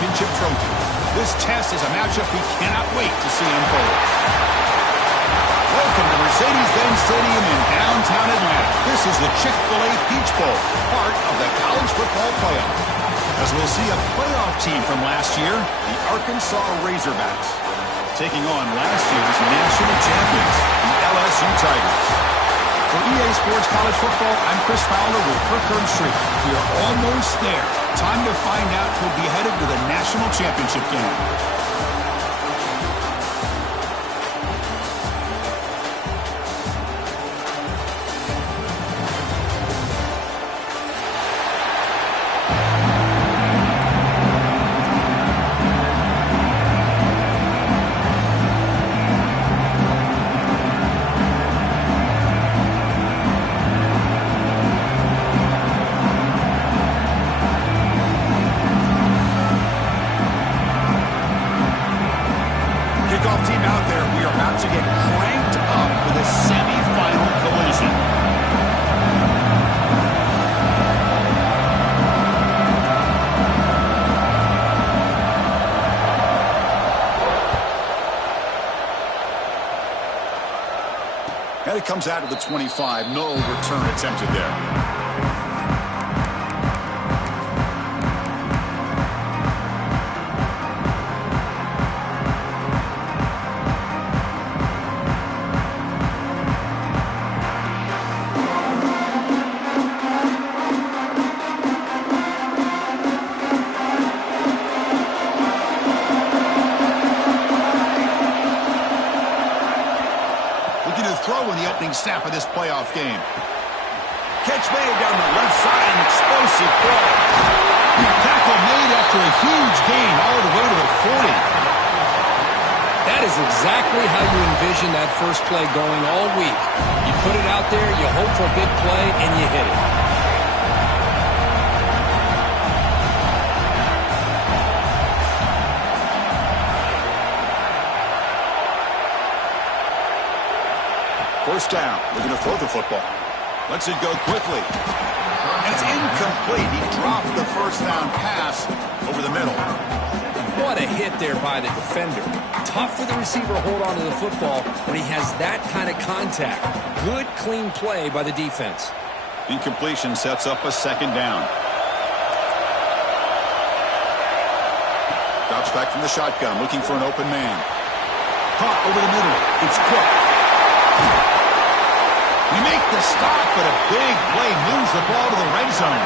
championship trophy. This test is a matchup we cannot wait to see unfold. Welcome to Mercedes-Benz Stadium in downtown Atlanta. This is the Chick-fil-A Peach Bowl, part of the college football playoff. As we'll see a playoff team from last year, the Arkansas Razorbacks, taking on last year's national champions, the LSU Tigers. For EA Sports College Football, I'm Chris Fowler with Kirkland Street. We are almost there. Time to find out who'll be headed to the national championship game. Team out there, we are about to get cranked up with a semifinal collision. And it comes out of the 25. No return attempted there. Throw in the opening snap of this playoff game. Catch made down the left side, an explosive play. Tackle made after a huge gain all the way to the 40. That is exactly how you envision that first play going all week. You put it out there, you hope for a big play, and you hit it. First down, looking to throw the football. Lets it go quickly. And it's incomplete. He dropped the first down pass over the middle. What a hit there by the defender. Tough for the receiver to hold on to the football when he has that kind of contact. Good, clean play by the defense. Incompletion sets up a second down. Drops back from the shotgun, looking for an open man. Caught over the middle. It's Cook. You make the stop, but a big play moves the ball to the red zone.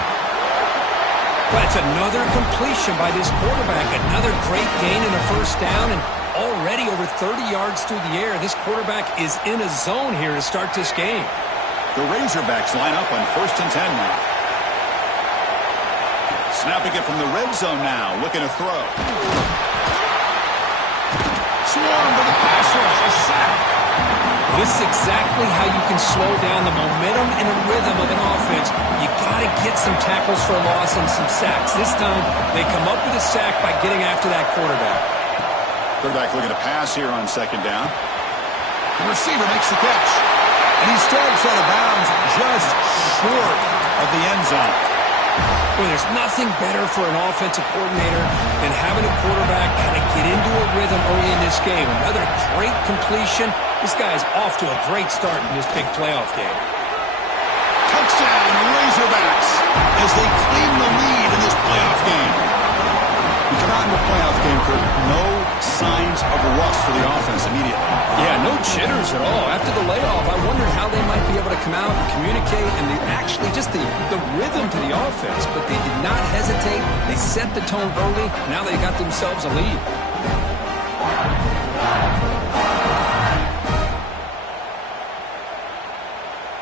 But it's another completion by this quarterback. Another great gain in a first down, and already over 30 yards through the air. This quarterback is in a zone here to start this game. The Razorbacks line up on 1st and 10 now. Snapping it from the red zone now, looking to throw. Swarm to the pass rush, a sack. This is exactly how you can slow down the momentum and the rhythm of an offense. You got to get some tackles for a loss and some sacks. This time, they come up with a sack by getting after that quarterback. Quarterback looking to pass here on second down. The receiver makes the catch. And he steps out of bounds just short of the end zone. Well, there's nothing better for an offensive coordinator than having a quarterback kind of get into a rhythm early in this game. Another great completion. This guy is off to a great start in this big playoff game. Touchdown, Razorbacks, as they claim the lead in this playoff game. We come out in the playoff game, Kurt. No signs of rust for the offense immediately. Yeah, no jitters at all. After the layoff, I wondered how they might be able to come out and communicate and actually just the rhythm to the offense. But they did not hesitate. They set the tone early. Now they got themselves a lead.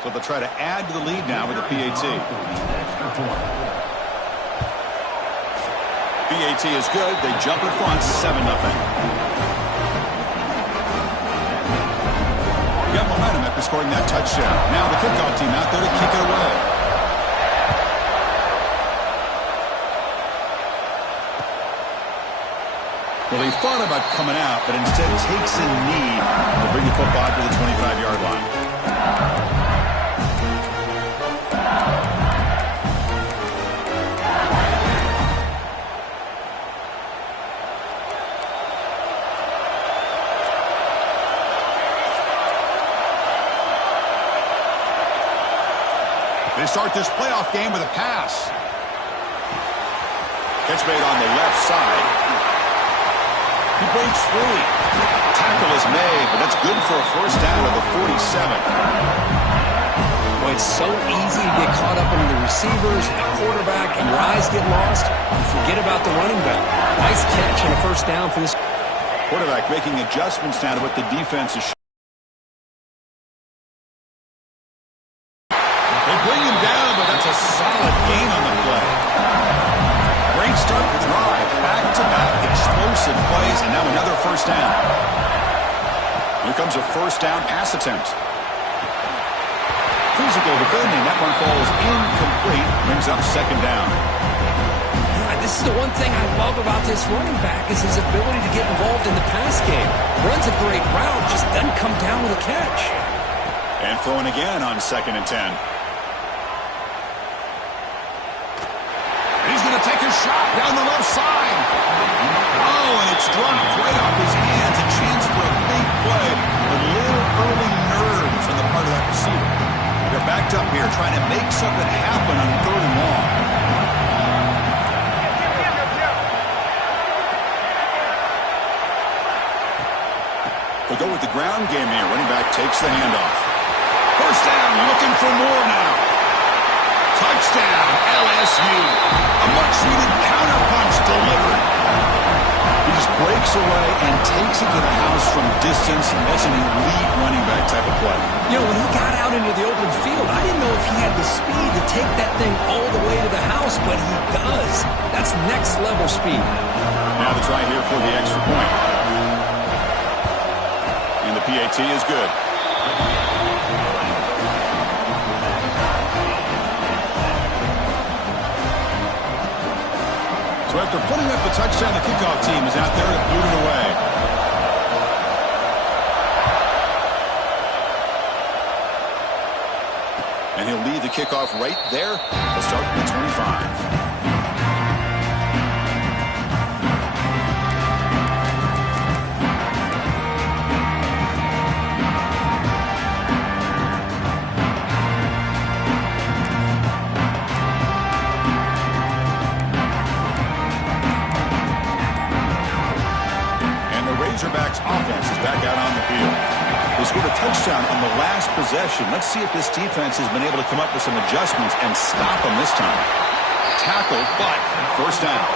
So they'll try to add to the lead now with the PAT. PAT is good. They jump in front, 7-0. Got momentum after scoring that touchdown. Now the kickoff team out there to kick it away. Well, he thought about coming out, but instead takes a knee to bring the football to the 25-yard line. start this playoff game with a pass. Catch made on the left side. He breaks free. Tackle is made, but that's good for a first down at the 47. Boy, it's so easy to get caught up in the receivers and the quarterback, and your eyes get lost. You forget about the running back. Nice catch and a first down for this. Quarterback making adjustments now to what the defense is. They bring him down, but that's a solid gain on the play. Great start to drive. Back-to-back explosive plays, and now another first down. Here comes a first down pass attempt. Physical defending. That one falls incomplete. Brings up second down. Yeah, this is the one thing I love about this running back is his ability to get involved in the pass game. Runs a great route, just doesn't come down with a catch. And throwing again on 2nd and 10. He's going to take a shot down the left side. Oh, and it's dropped right off his hands. A chance for a big play. A little early nerves on the part of that receiver. They're backed up here trying to make something happen on 3rd and long. They go with the ground game here. Running back takes the handoff. First down, looking for more now. Touchdown, LSU. A much-needed counterpunch delivered. He just breaks away and takes it to the house from distance. That's an elite running back type of play. You know, when he got out into the open field, I didn't know if he had the speed to take that thing all the way to the house, but he does. That's next-level speed. Now the try here for the extra point. And the PAT is good. So after putting up the touchdown, the kickoff team is out there to boot it away. And he'll lead the kickoff right there. He'll start from the 25. Razorbacks offense is back out on the field. They scored a touchdown on the last possession. Let's see if this defense has been able to come up with some adjustments and stop them this time. Tackled, but first down.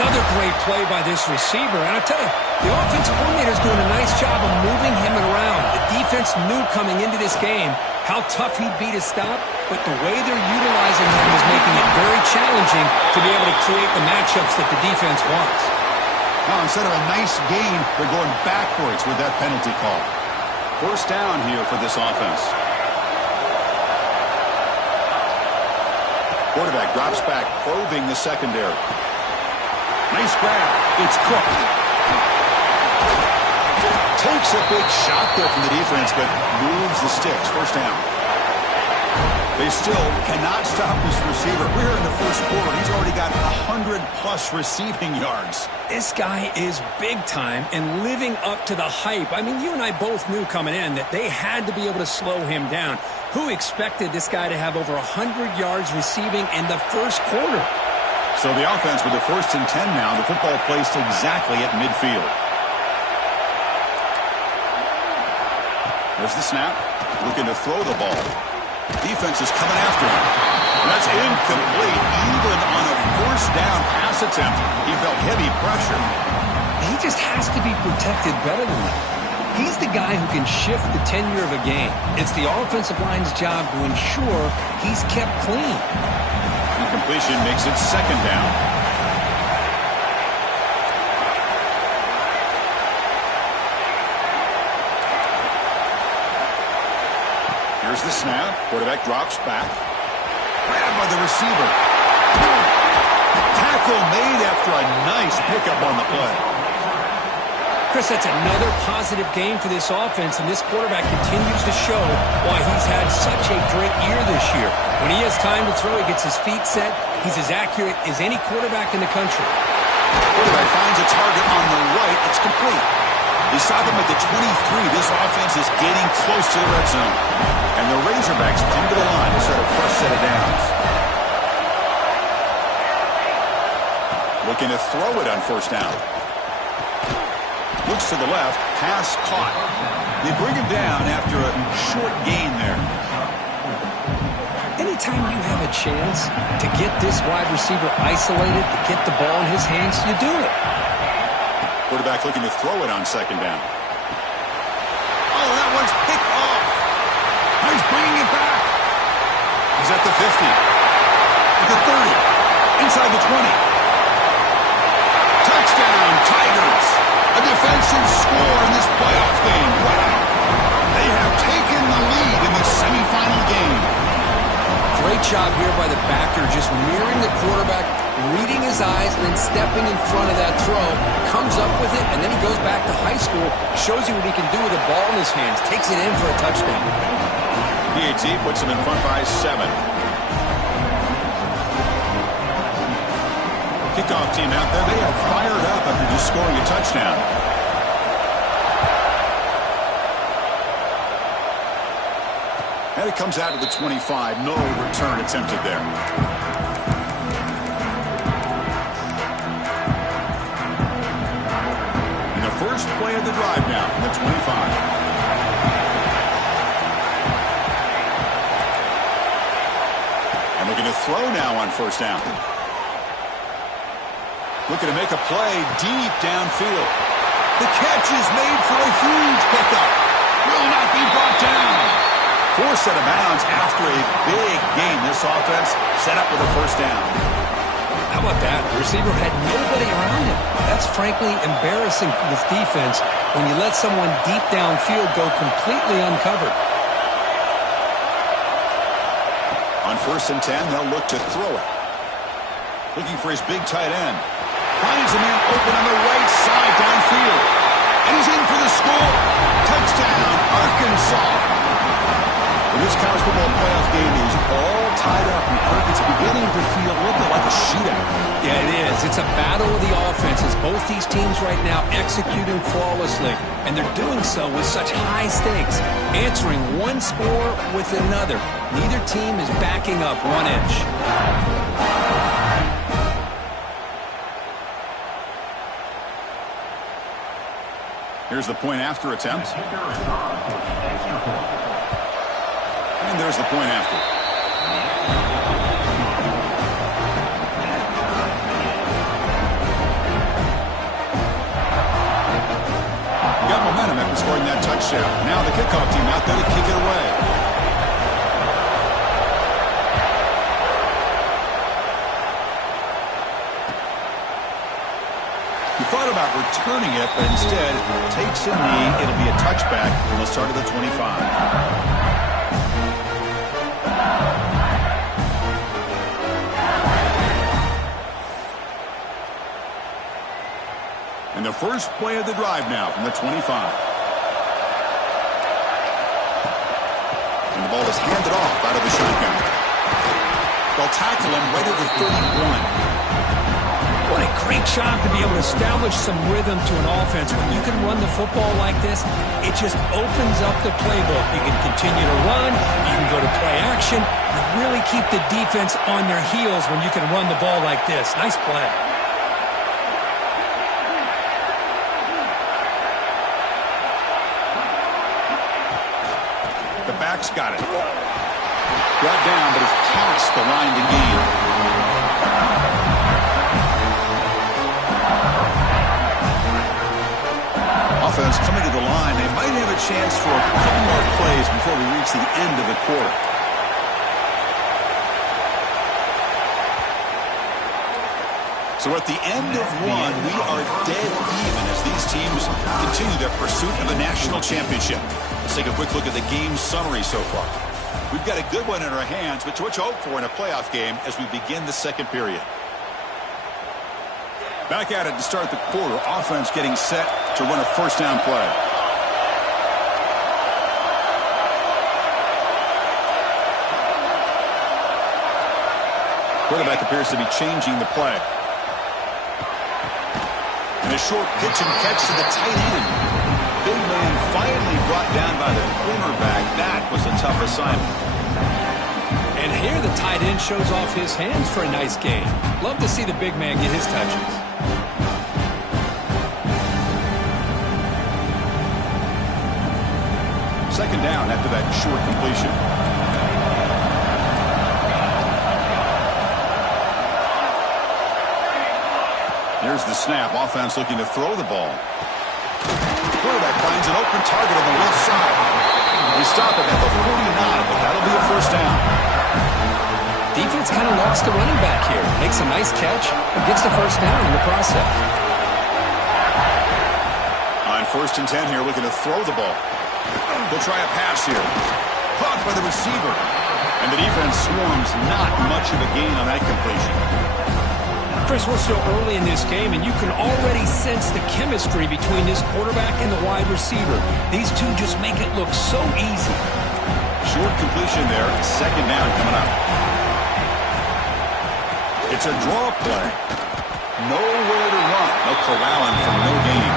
Another great play by this receiver. And I tell you, the offensive coordinator is doing a nice job of moving him around. The defense knew coming into this game how tough he'd be to stop, but the way they're utilizing him is making it very challenging to be able to create the matchups that the defense wants. Now, instead of a nice gain, they're going backwards with that penalty call. First down here for this offense. Quarterback drops back, probing the secondary. Nice grab. It's Cook. Takes a big shot there from the defense, but moves the sticks. First down. They still cannot stop this receiver. We're in the first quarter. He's already got 100-plus receiving yards. This guy is big time and living up to the hype. I mean, you and I both knew coming in that they had to be able to slow him down. Who expected this guy to have over 100 yards receiving in the first quarter? So the offense with the 1st and 10 now. The football placed exactly at midfield. There's the snap. Looking to throw the ball. Defense is coming after him. That's incomplete. Even on a first down pass attempt, he felt heavy pressure. He just has to be protected better than that. He's the guy who can shift the tenure of a game. It's the offensive line's job to ensure he's kept clean. Incompletion makes it second down. Here's the snap. Quarterback drops back. Grabbed by the receiver. Tackle made after a nice pickup on the play. Chris, that's another positive game for this offense, and this quarterback continues to show why he's had such a great year this year. When he has time to throw, he gets his feet set. He's as accurate as any quarterback in the country. Quarterback finds a target on the right. It's complete. You saw them at the 23. This offense is getting close to the red zone. And the Razorbacks come to the line to start a fresh set of downs. Looking to throw it on first down. Looks to the left. Pass caught. They bring him down after a short gain there. Anytime you have a chance to get this wide receiver isolated, to get the ball in his hands, you do it. Quarterback looking to throw it on second down. Oh, that one's picked off. He's bringing it back. He's at the 50. At the 30. Inside the 20. Touchdown, Tigers. A defensive score in this playoff game. Wow. They have taken the lead in the semifinal game. Great job here by the backer, just mirroring the quarterback, reading his eyes, and then stepping in front of that throw. Comes up with it, and then he goes back to high school, shows you what he can do with the ball in his hands, takes it in for a touchdown. PAT puts him in front by 7. Kickoff team out there, they are fired up after just scoring a touchdown. And it comes out to the 25. No return attempted there. And the first play of the drive now from the 25. And looking to throw now on first down. Looking to make a play deep downfield. The catch is made for a huge pickup. Will not be brought down. Forced out of bounds after a big gain. This offense set up with a first down. How about that? The receiver had nobody around him. That's frankly embarrassing for this defense when you let someone deep downfield go completely uncovered. On 1st and 10, they'll look to throw it. Looking for his big tight end. Finds a man open on the right side downfield. And he's in for the score. Touchdown, Arkansas. In this college football playoff game is all tied up. It's beginning to feel a little bit like a shootout. Yeah, it is. It's a battle of the offenses. Both these teams right now executing flawlessly, and they're doing so with such high stakes, answering one score with another. Neither team is backing up 1 inch. Here's the point after attempt. And there's the point after. Got momentum after scoring that touchdown. Now the kickoff team out there to kick it away. He thought about returning it, but instead takes a knee. It'll be a touchback from the start of the 25. And the first play of the drive now from the 25. And the ball is handed off out of the shotgun. They'll tackle him right at the 31. What a great job to be able to establish some rhythm to an offense. When you can run the football like this, it just opens up the playbook. You can continue to run. You can go to play action. You really keep the defense on their heels when you can run the ball like this. Nice play. The back's got it. Brought down, but it's past the line to gain. Offense coming to the line. They might have a chance for a couple more plays before we reach the end of the quarter. So at the end of one, we are dead even as these teams continue their pursuit of the national championship. Let's take a quick look at the game summary so far. We've got a good one in our hands, but what you hope for in a playoff game as we begin the second period. Back at it to start the quarter. Offense getting set to run a first down play. Quarterback appears to be changing the play. And a short pitch and catch to the tight end. big man finally brought down by the cornerback. That was a tough assignment. And here the tight end shows off his hands for a nice gain. Love to see the big man get his touches. Second down after that short completion. Here's the snap. Offense looking to throw the ball. Quarterback finds an open target on the left side. We stop it at the 49, but that'll be a first down. Defense kind of lost the running back here. Makes a nice catch and gets the first down in the process. On 1st and 10 here, looking to throw the ball. They'll try a pass here. Caught by the receiver. And the defense swarms. Not much of a gain on that completion. Chris, we're still early in this game, and you can already sense the chemistry between this quarterback and the wide receiver. These two just make it look so easy. Short completion there. Second down coming up. It's a draw play. Nowhere to run. They'll corral him for no gain.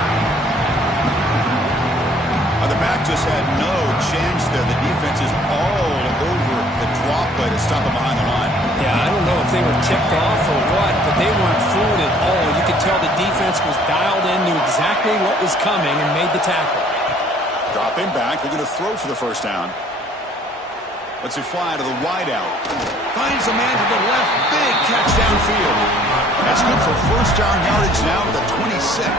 The back just had no chance there. The defense is all over the draw play to stop him behind the line. Yeah, I don't know if they were tipped off or what, but they weren't fooled at all. You could tell the defense was dialed in, knew exactly what was coming, and made the tackle. Dropping back. They're going to throw for the first down. Let's it fly to the wideout. Finds a man to the left. Big catch downfield. That's good for first down yardage now at the 26.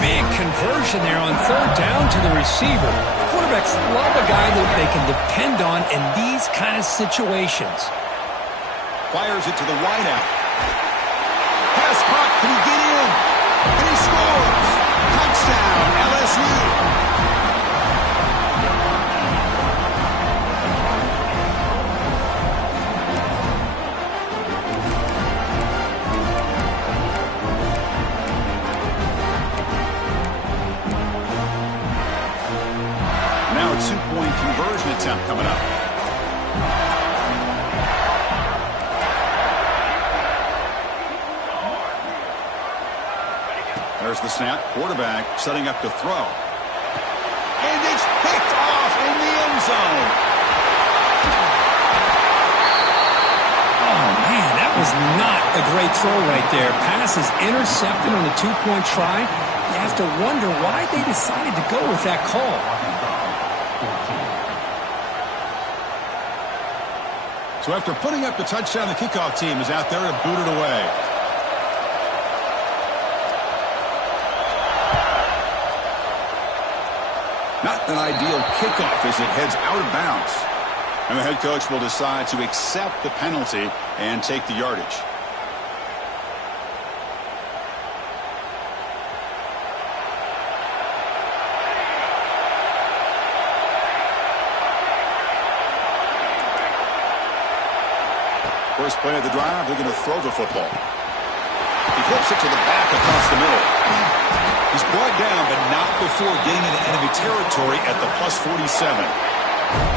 Big conversion there on 3rd down to the receiver. Quarterbacks love a guy that they can depend on in these kind of situations. Fires it to the wideout. Pass caught. Can he get in? And he scores. Touchdown, LSU. Now a 2-point conversion attempt coming up. There's the snap. Quarterback setting up to throw. And it's picked off in the end zone. Oh, man, that was not a great throw right there. Pass is intercepted on the 2-point try. You have to wonder why they decided to go with that call. So after putting up the touchdown, the kickoff team is out there to boot it away. Not an ideal kickoff as it heads out of bounds. And the head coach will decide to accept the penalty and take the yardage. First play of the drive, they're going to throw the football. He flips it to the back across the middle. He's brought down, but not before getting into enemy territory at the +47.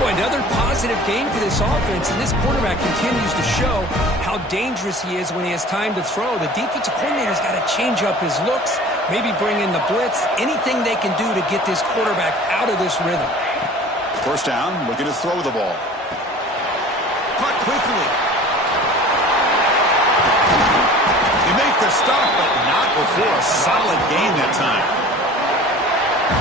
Boy, another positive game for this offense, and this quarterback continues to show how dangerous he is when he has time to throw. The defensive coordinator's got to change up his looks, maybe bring in the blitz, anything they can do to get this quarterback out of this rhythm. First down, looking to throw the ball. Caught quickly. The stop, but not before a solid gain that time.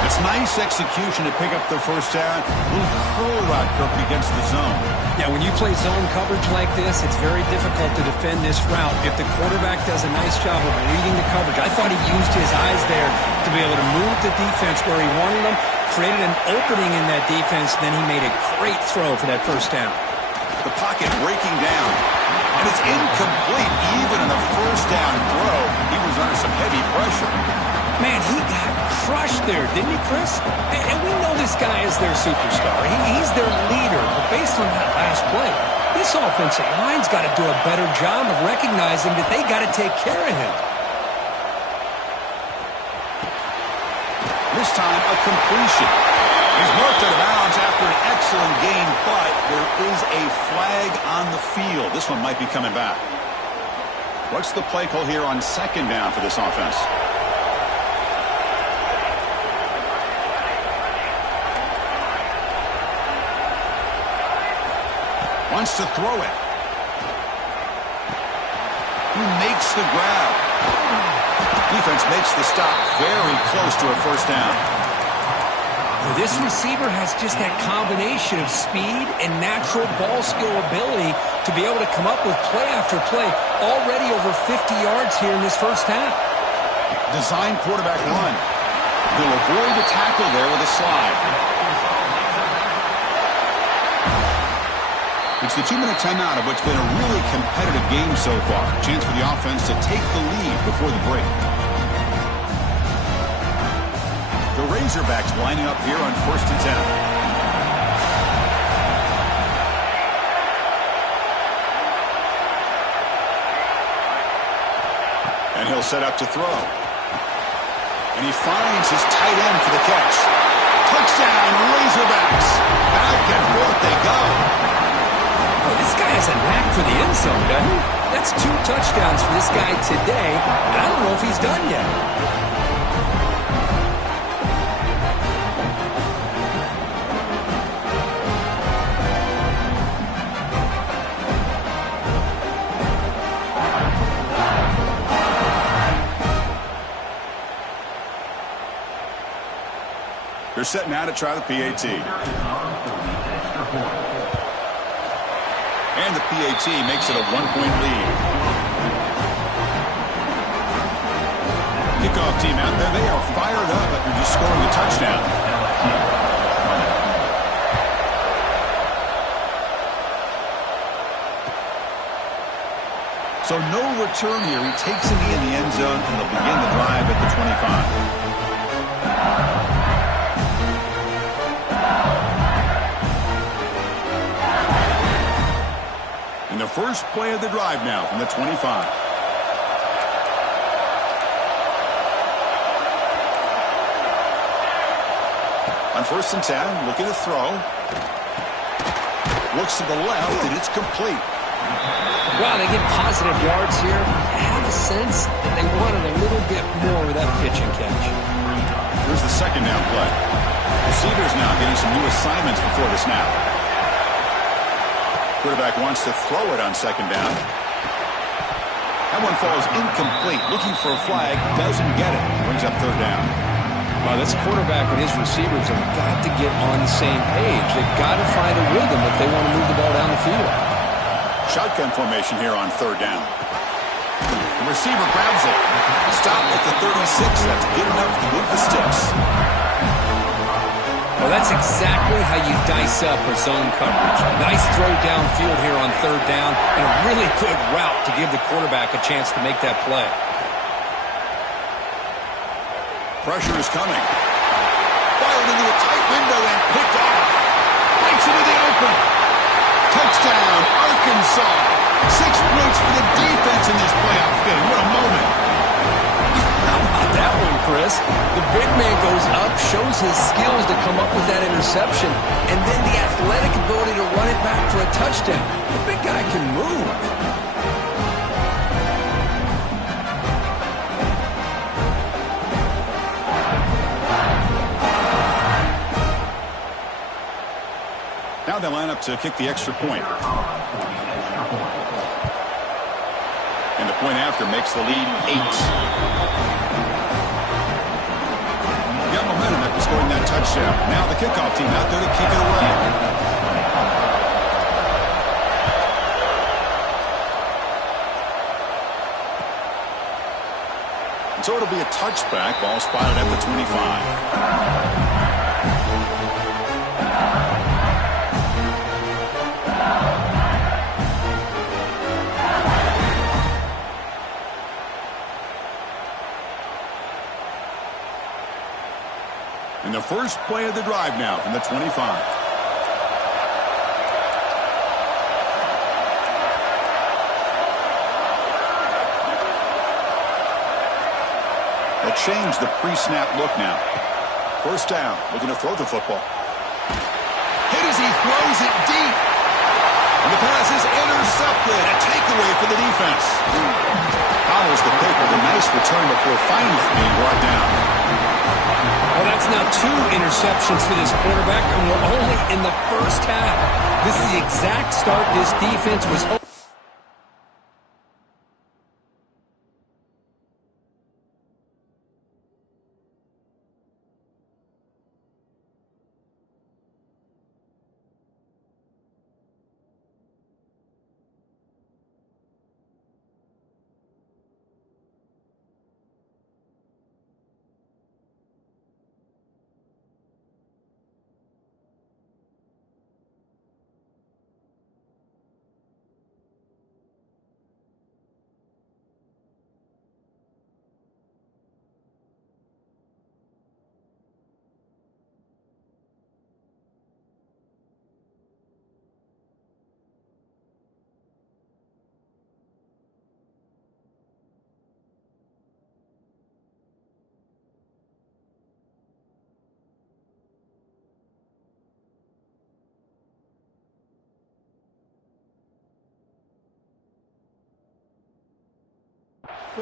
It's nice execution to pick up the first down. A little curl route against the zone. Yeah, when you play zone coverage like this, it's very difficult to defend this route. If the quarterback does a nice job of reading the coverage, I thought he used his eyes there to be able to move the defense where he wanted them, created an opening in that defense, then he made a great throw for that first down. The pocket breaking down. And it's incomplete even in the first down throw. He was under some heavy pressure. Man, he got crushed there, didn't he, Chris? And we know this guy is their superstar. He's their leader. But based on that last play, this offensive line's got to do a better job of recognizing that they got to take care of him. This time, a completion. He's marked out of bounds after an excellent gain, but there is a flag on the field. This one might be coming back. What's the play call here on second down for this offense? Wants to throw it. He makes the grab. Defense makes the stop very close to a first down. This receiver has just that combination of speed and natural ball skill ability to be able to come up with play after play. Already over 50 yards here in this first half. Design quarterback run. He'll avoid the tackle there with a slide. It's the 2-minute timeout of what's been a really competitive game so far. Chance for the offense to take the lead before the break. The Razorbacks lining up here on 1st and 10. And he'll set up to throw. And he finds his tight end for the catch. Touchdown, Razorbacks. Back and forth they go. Oh, this guy has a knack for the end zone, doesn't he? That's 2 touchdowns for this guy today. I don't know if he's done yet. They're set now to try the PAT. And the PAT makes it a 1-point lead. Kickoff team out there. They are fired up after just scoring a touchdown. So no return here. He takes it in the end zone, and they'll begin the drive at the 25. And the first play of the drive now from the 25. On 1st and 10, looking to throw. Looks to the left, and it's complete. Wow, they get positive yards here. I have a sense that they wanted a little bit more with that pitch and catch. Here's the second down play. Receivers now getting some new assignments before the snap. Quarterback wants to throw it on 2nd down. That one falls incomplete. Looking for a flag. Doesn't get it. Brings up 3rd down. Wow, this quarterback and his receivers have got to get on the same page. They've got to find a rhythm if they want to move the ball down the field. Shotgun formation here on 3rd down. The receiver grabs it. Stop at the 36. That's good enough to move the sticks. Well, that's exactly how you dice up a zone coverage. Nice throw downfield here on 3rd down, and a really good route to give the quarterback a chance to make that play. Pressure is coming. Fired into a tight window and picked off. Breaks into the open. Touchdown, Arkansas. 6 points for the defense in this playoff game. What a moment. How about that one, Chris? The big man goes up, shows his skills to come up with that interception, and then the athletic ability to run it back for a touchdown. The big guy can move. Now they line up to kick the extra point. And the point after makes the lead 8. Got momentum after scoring that touchdown. Now the kickoff team out there to kick it away. And so it'll be a touchback. Ball spotted at the 25. And the first play of the drive now from the 25. They'll change the pre-snap look now. 1st down, looking to throw the football. Hit as he throws it deep. And the pass is intercepted. A takeaway for the defense. Follows the pick with a nice return before finally being brought down. Well, that's now 2 interceptions for this quarterback, and we're only in the first half. This is the exact start this defense was hoping.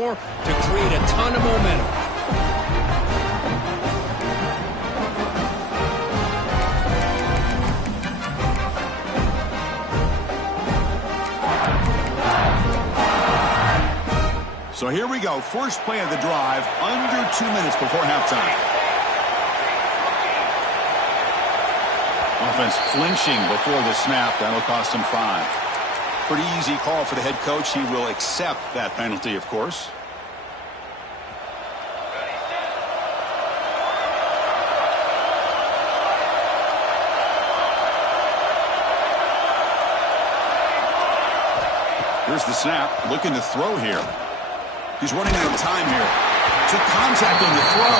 To create a ton of momentum. So here we go. First play of the drive, under 2 minutes before halftime. Offense flinching before the snap. That'll cost him 5. Pretty easy call for the head coach. He will accept that penalty, of course. Here's the snap. Looking to throw here. He's running out of time here. Took contact on the throw.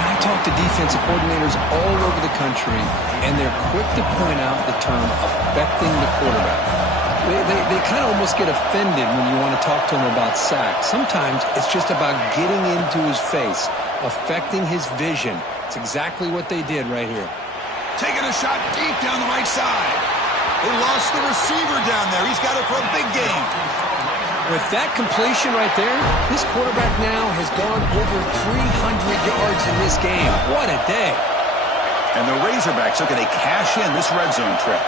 And I talk to defensive coordinators all over the country, and they're quick to point out the term affecting the quarterback. They kind of almost get offended when you want to talk to them about sacks. Sometimes it's just about getting into his face, affecting his vision. It's exactly what they did right here. Taking a shot deep down the right side. They lost the receiver down there. He's got it for a big game. With that completion right there, this quarterback now has gone over 300 yards in this game. What a day. And the Razorbacks are going to cash in this red zone trip.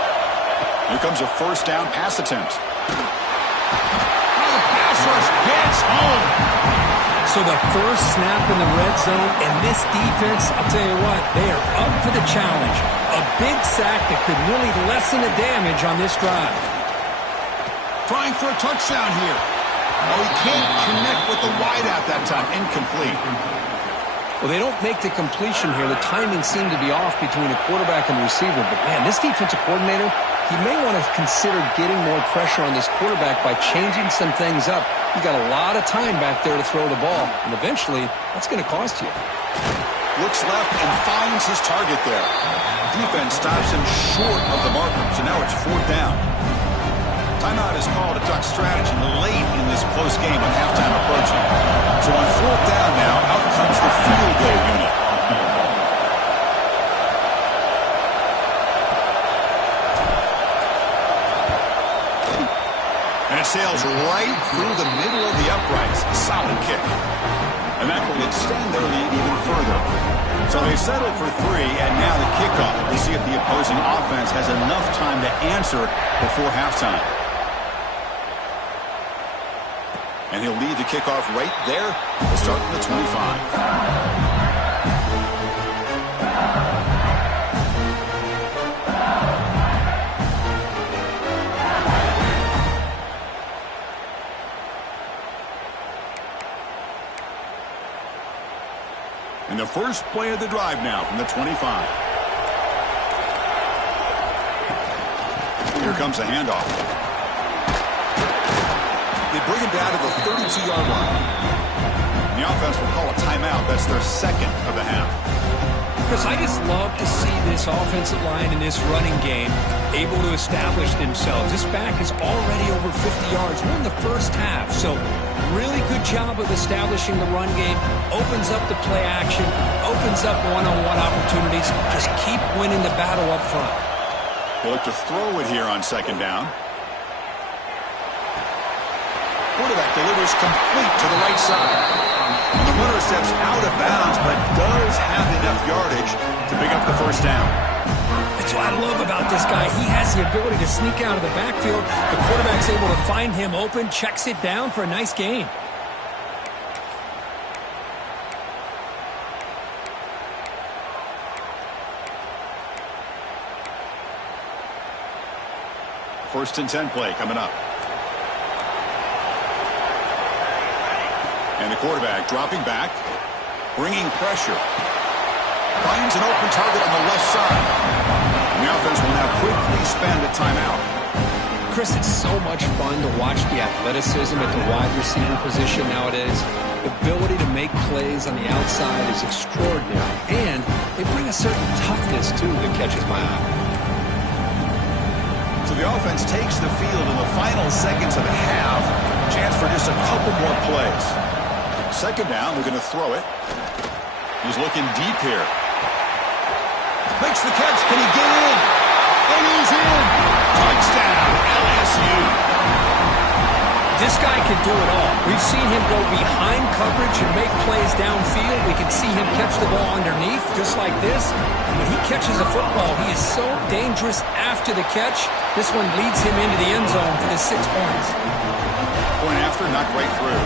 Here comes a first down pass attempt. Oh, the pass rush gets home. So the first snap in the red zone, and this defense, I'll tell you what, they are up for the challenge. A big sack that could really lessen the damage on this drive. Trying for a touchdown here. Oh, he can't connect with the wideout that time. Incomplete. Well, they don't make the completion here. The timing seemed to be off between the quarterback and the receiver. But, man, this defensive coordinator, he may want to consider getting more pressure on this quarterback by changing some things up. You got a lot of time back there to throw the ball. And eventually, that's going to cost you. Looks left and finds his target there. Defense stops him short of the marker. So now it's 4th down. Timeout is called to duck strategy late in this close game with halftime approaching. So on 4th down now, out comes the field goal unit. And it sails right through the middle of the uprights. Solid kick. And that will extend their lead even further. So they settle for 3, and now the kickoff. We'll see if the opposing offense has enough time to answer before halftime. And he'll lead the kickoff right there. We'll start from the 25. And the first play of the drive now from the 25. Here comes a handoff. They bring him down to the 32-yard line. The offense will call a timeout. That's their second of the half. Chris, I just love to see this offensive line in this running game able to establish themselves. This back is already over 50 yards. We're in the first half, so really good job of establishing the run game. Opens up the play action, opens up one-on-one opportunities. Just keep winning the battle up front. They look to throw it here on 2nd down. Quarterback delivers complete to the right side. The runner steps out of bounds, but does have enough yardage to pick up the first down. That's what I love about this guy. He has the ability to sneak out of the backfield. The quarterback's able to find him open, checks it down for a nice gain. First and 10 play coming up. And the quarterback dropping back, bringing pressure. Finds an open target on the left side. And the offense will now quickly spend a timeout. Chris, it's so much fun to watch the athleticism at the wide receiver position nowadays. The ability to make plays on the outside is extraordinary. And they bring a certain toughness, too, that catches my eye. So the offense takes the field in the final seconds of the half. Chance for just a couple more plays. Second down, they're going to throw it. He's looking deep here. Makes the catch. Can he get in? And he's in. Touchdown, LSU. This guy can do it all. We've seen him go behind coverage and make plays downfield. We can see him catch the ball underneath, just like this. When he catches a football, he is so dangerous after the catch. This one leads him into the end zone for the 6 points. Point after, knocked right through.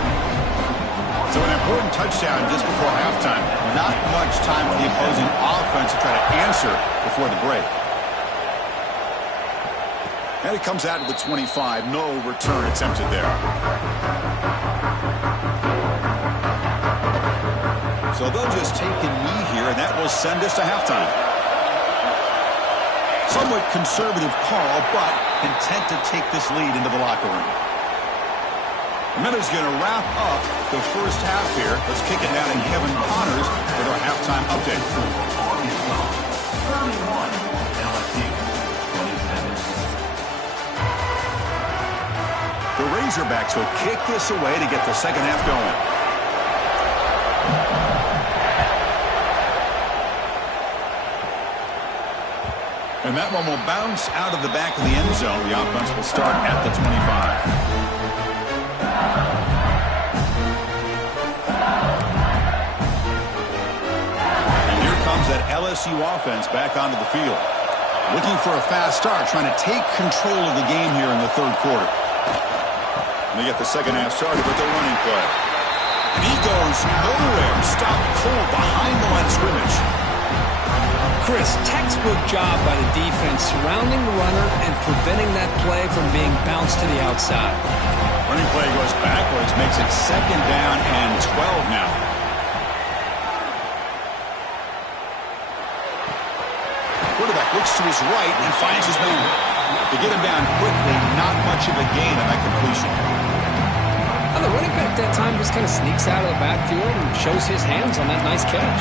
So an important touchdown just before halftime. Not much time for the opposing offense to try to answer before the break. And it comes out to the 25. No return attempted there. So they'll just take a knee here, and that will send us to halftime. Somewhat conservative call, but content to take this lead into the locker room. And that is going to wrap up the first half here. Let's kick it down to Kevin Connors with our halftime update. 31, LSU, 27. The Razorbacks will kick this away to get the second half going. And that one will bounce out of the back of the end zone. The offense will start at the 25. That LSU offense back onto the field. Looking for a fast start, trying to take control of the game here in the third quarter. And they get the second half started with their running play. And he goes nowhere. Stopped cold behind the line of scrimmage. Chris, textbook job by the defense surrounding the runner and preventing that play from being bounced to the outside. Running play goes backwards, makes it second down and 12 now. Quarterback looks to his right and finds his man. To get him down quickly, not much of a gain on that completion. Well, the running back that time just kind of sneaks out of the backfield and shows his hands on that nice catch.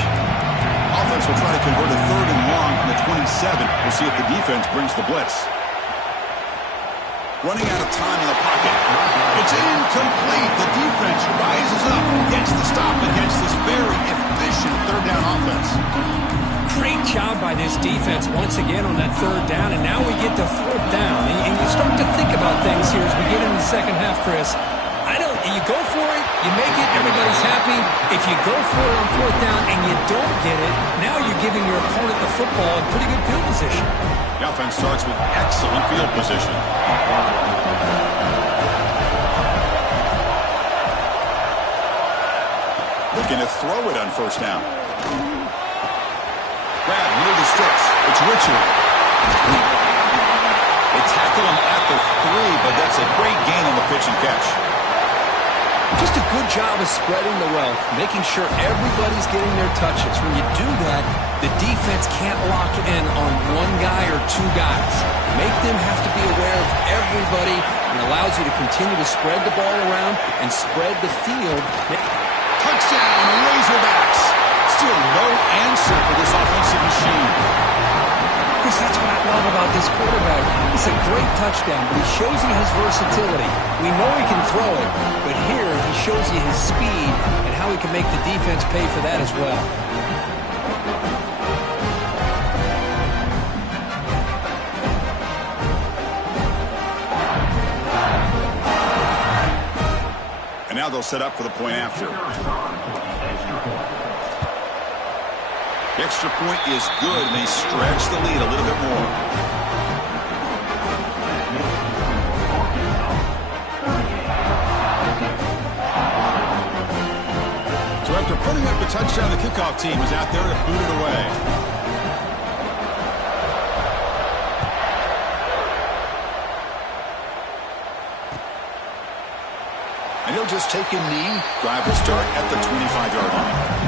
Offense will try to convert a third and long from the 27. We'll see if the defense brings the blitz. Running out of time in the pocket. It's incomplete. The defense rises up, gets the stop against this very efficient third down offense. Great job by this defense once again on that third down, and now we get to fourth down. And you start to think about things here as we get into the second half, Chris. You go for it, you make it, everybody's happy. If you go for it on fourth down and you don't get it, now you're giving your opponent the football in pretty good field position. The offense starts with excellent field position. Looking to throw it on first down. Grab near the sticks. It's Richard. They tackle him at the 3, but that's a great gain on the pitch and catch. Just a good job of spreading the wealth, making sure everybody's getting their touches. When you do that, the defense can't lock in on one guy or two guys. Make them have to be aware of everybody, and allows you to continue to spread the ball around and spread the field. Touchdown, Razorbacks. Still no answer for this offensive machine. Chris, that's what I love about this quarterback. It's a great touchdown, but he shows you his versatility. We know he can throw it, but here he shows you his speed and how he can make the defense pay for that as well. And now they'll set up for the point after. The extra point is good, and they stretch the lead a little bit more. So after putting up the touchdown, the kickoff team is out there to boot it away. And he'll just take a knee. Drive will start at the 25-yard line.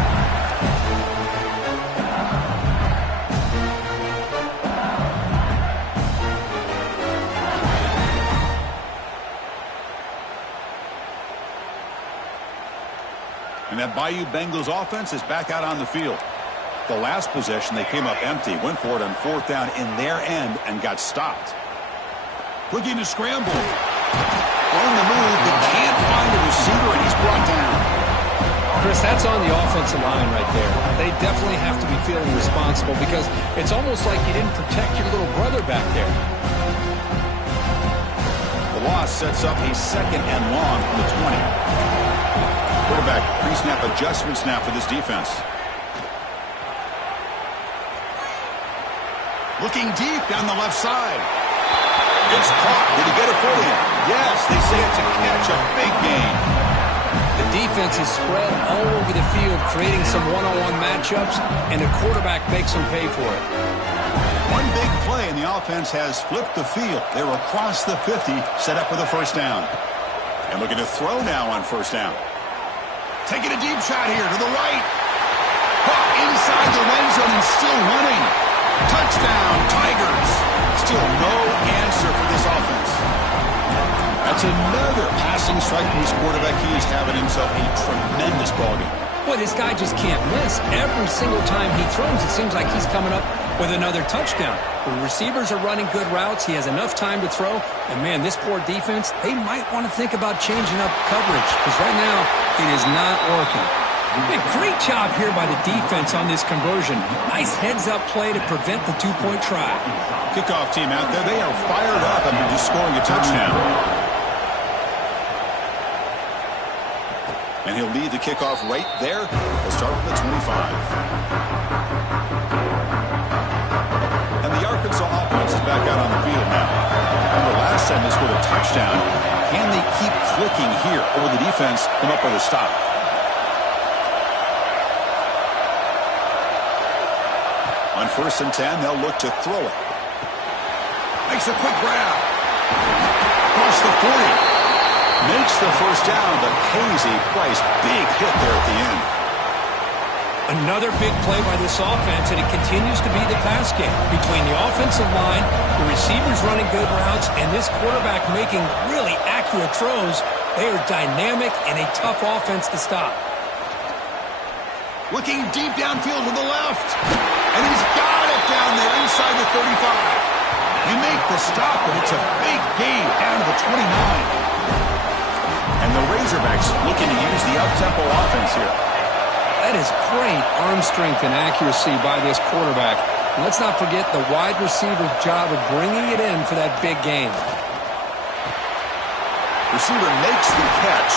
And that Bayou Bengals offense is back out on the field. The last possession, they came up empty, went for it on 4th down in their end and got stopped. Looking to scramble. On the move, but can't find a receiver, and he's brought down. Chris, that's on the offensive line right there. They definitely have to be feeling responsible because it's almost like you didn't protect your little brother back there. The loss sets up a 2nd and long from the 20. Quarterback pre-snap adjustment snap for this defense. Looking deep down the left side. It's caught. Did he get it for you? Yes, they say it's a catch, a big gain. The defense is spread all over the field, creating some one-on-one matchups, and the quarterback makes them pay for it. One big play, and the offense has flipped the field. They're across the 50, set up with a 1st down. And looking to throw now on 1st down. Taking a deep shot here to the right. Inside the end zone and still running. Touchdown, Tigers. Still no answer for this offense. That's another passing strike from his quarterback. He is having himself a tremendous ballgame. Boy, this guy just can't miss. Every single time he throws, it seems like he's coming up with another touchdown. The receivers are running good routes. He has enough time to throw. And, man, this poor defense, they might want to think about changing up coverage because right now it is not working. A great job here by the defense on this conversion. Nice heads-up play to prevent the 2-point try. Kickoff team out there. They are fired up after just scoring a touchdown. And he'll lead the kickoff right there. We'll start with the 25. And the Arkansas offense is back out on the field now. Remember, last time they scored a touchdown. Can they keep clicking here? Or will the defense come up with a stop? On 1st and 10, they'll look to throw it. Makes a quick grab. Across the 40. Makes the 1st down, but pays a price. Big hit there at the end. Another big play by this offense, and it continues to be the pass game. Between the offensive line, the receivers running good routes, and this quarterback making really accurate throws, they are dynamic and a tough offense to stop. Looking deep downfield to the left. And he's got it down there inside the 35. They make the stop, but it's a big gain down to the 29. And the Razorbacks looking to use the up-tempo offense here. That is great arm strength and accuracy by this quarterback. And let's not forget the wide receiver's job of bringing it in for that big game. Receiver makes the catch.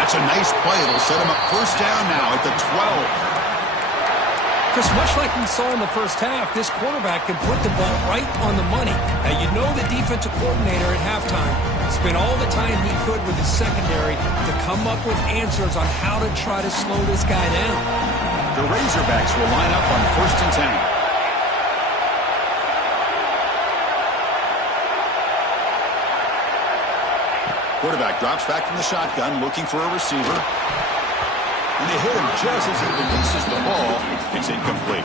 That's a nice play. It'll set him up 1st down now at the 12. Chris, much like we saw in the first half, this quarterback can put the ball right on the money. Now, you know the defensive coordinator at halftime spent all the time he could with his secondary to come up with answers on how to try to slow this guy down. The Razorbacks will line up on 1st and 10. Quarterback drops back from the shotgun, looking for a receiver. And they hit him just as he releases the ball. It's incomplete.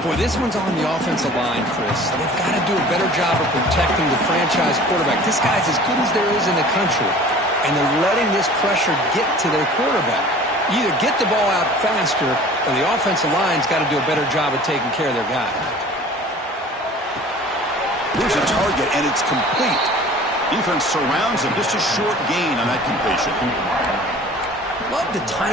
Boy, this one's on the offensive line, Chris. They've got to do a better job of protecting the franchise quarterback. This guy's as good as there is in the country, and they're letting this pressure get to their quarterback. Either get the ball out faster, or the offensive line's got to do a better job of taking care of their guy. Here's a target, and it's complete. Defense surrounds him. Just a short gain on that completion. Love the timing.